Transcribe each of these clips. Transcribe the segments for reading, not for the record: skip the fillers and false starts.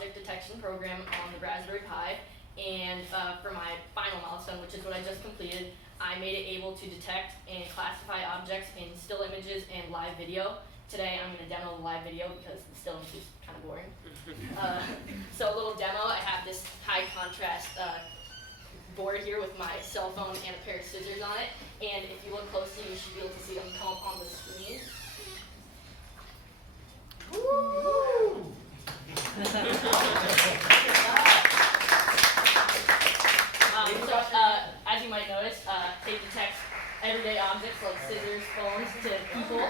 object detection program on the Raspberry Pi, and for my final milestone, which is what I just completed, I made it able to detect and classify objects in still images and live video. Today I'm going to demo the live video because the still image is kind of boring. So a little demo, I have this high contrast board here with my cell phone and a pair of scissors on it, and if you look closely you should be able to see them come up on the screen. Woo! As you might notice, it detects everyday objects like scissors, phones, to people.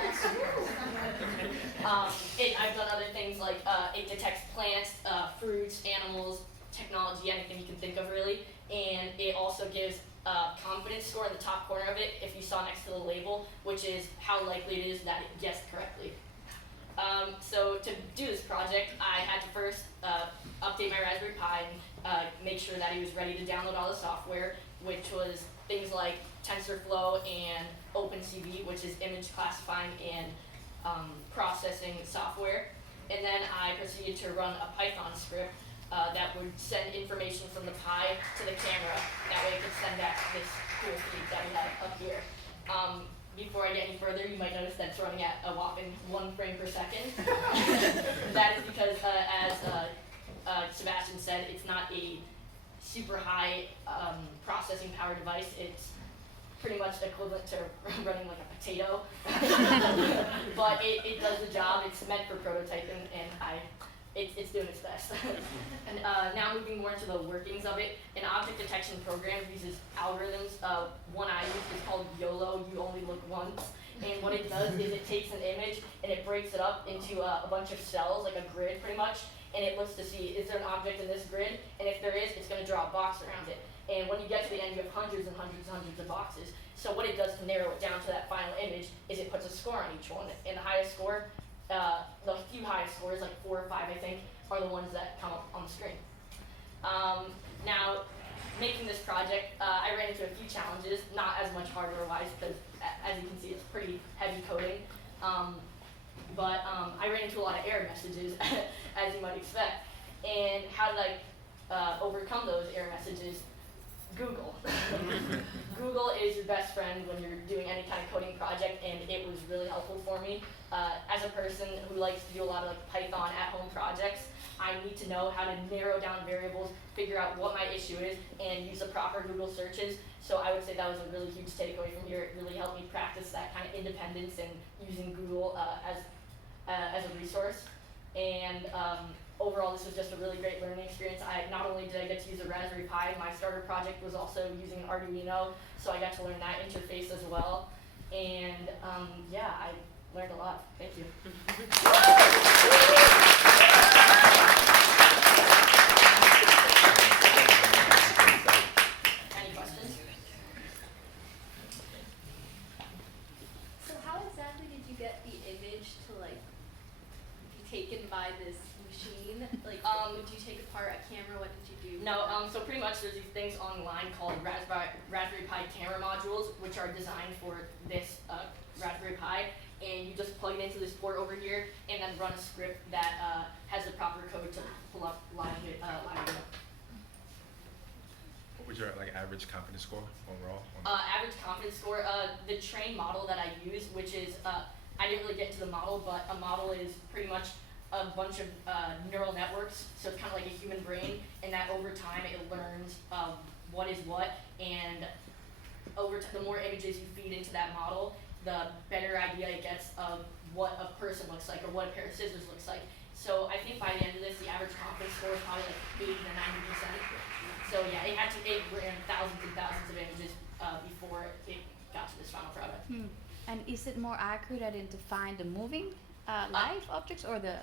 I've done other things like it detects plants, fruits, animals, technology, anything you can think of really, and it also gives a confidence score in the top corner of it if you saw next to the label, which is how likely it is that it guessed correctly. So to do this project, I had to first update my Raspberry Pi and make sure that it was ready to download all the software, which was things like TensorFlow and OpenCV, which is image classifying and processing software. And then I proceeded to run a Python script that would send information from the Pi to the camera. That way it could send back this cool feed that we have up here. Before I get any further, you might notice that it's running at a whopping 1 frame per second. That is because, as Sebastian said, it's not a super high processing power device. It's pretty much equivalent to running like a potato. But it does the job. It's meant for prototyping, and it's doing its best. And now moving more into the workings of it, an object detection program uses algorithms. One I use is called YOLO, you only look once. And what it does is it takes an image and it breaks it up into a bunch of cells, like a grid pretty much, and it looks to see, is there an object in this grid? And if there is, it's going to draw a box around it. And when you get to the end, you have hundreds and hundreds and hundreds of boxes. So what it does to narrow it down to that final image is it puts a score on each one. And the highest score, the few highest scores, like 4 or 5 I think, are the ones that come up on the screen. Now, making this project, I ran into a few challenges, not as much hardware-wise, because as you can see, it's pretty heavy coding. But I ran into a lot of error messages, as you might expect. And how did I overcome those error messages? Google. Google is your best friend when you're doing any kind of coding project, and it was really helpful for me. As a person who likes to do a lot of Python at-home projects, I need to know how to narrow down variables, figure out what my issue is, and use the proper Google searches. So I would say that was a really huge takeaway from here. It really helped me practice that kind of independence and using Google as a resource. And overall, this was just a really great learning experience. Not only did I get to use a Raspberry Pi, my starter project was also using an Arduino, so I got to learn that interface as well. And yeah, I learned a lot. Thank you. Any questions? So how exactly did you get the image to be taken by this machine? Would you take apart a camera? What did you do? No, so pretty much there's these things online called Raspberry Pi camera modules, which are designed for this Raspberry Pi, and you just plug it into this port over here, and then run a script that has the proper code to pull up live video. What was your average confidence score overall? Average confidence score, the trained model that I use, which is, I didn't really get into the model, but a model is pretty much a bunch of neural networks, so it's kind of like a human brain, and that over time it learns what is what, and the more images you feed into that model, the better idea it gets of what a person looks like or what a pair of scissors looks like. So I think by the end of this, the average confidence score is probably 80 to 90%. So yeah, it ran thousands and thousands of images before it got to this final product. And is it more accurate at identifying the moving live objects or the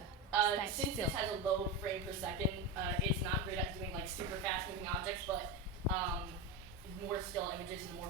since still? this has a low frame per second, it's not great at doing super fast moving objects, but more still images and more